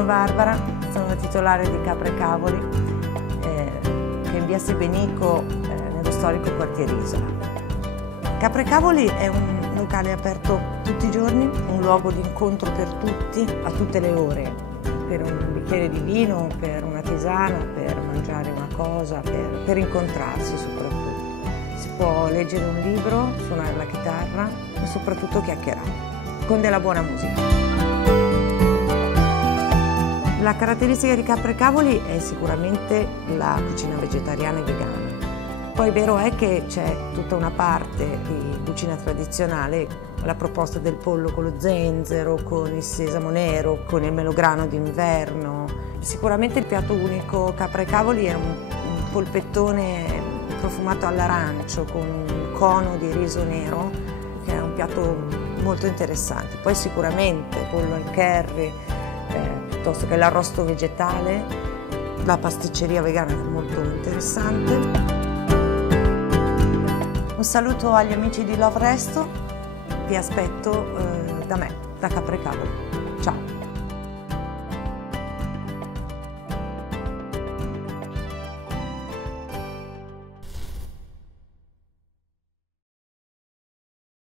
Sono Barbara, sono la titolare di Capra e Cavoli, che è in via Sebenico, nello storico quartiere Isola. Capra e Cavoli è un locale aperto tutti i giorni, un luogo di incontro per tutti, a tutte le ore, per un bicchiere di vino, per una tisana, per mangiare una cosa, per incontrarsi soprattutto. Si può leggere un libro, suonare la chitarra e soprattutto chiacchierare, con della buona musica. La caratteristica di Capra e Cavoli è sicuramente la cucina vegetariana e vegana. Poi vero è che c'è tutta una parte di cucina tradizionale, la proposta del pollo con lo zenzero, con il sesamo nero, con il melograno d'inverno. Sicuramente il piatto unico Capra e Cavoli è un polpettone profumato all'arancio con un cono di riso nero, che è un piatto molto interessante. Poi sicuramente pollo al curry, piuttosto che l'arrosto vegetale, la pasticceria vegana è molto interessante. Un saluto agli amici di Love Resto, vi aspetto da me, da Capra e Cavoli.